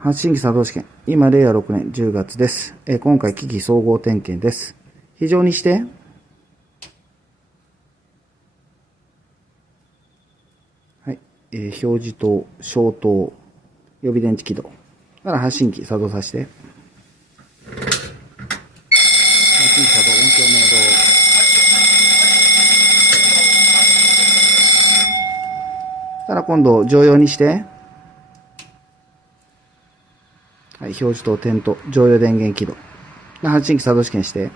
発信機作動試験。今、令和6年10月です。今回、機器総合点検です。非常にして、はい。表示灯、消灯、予備電池起動。から発信機作動させて。発信機作動、音響明動。から今度、常用にして、はい、表示灯、点灯、常用電源起動。発信機作動試験して。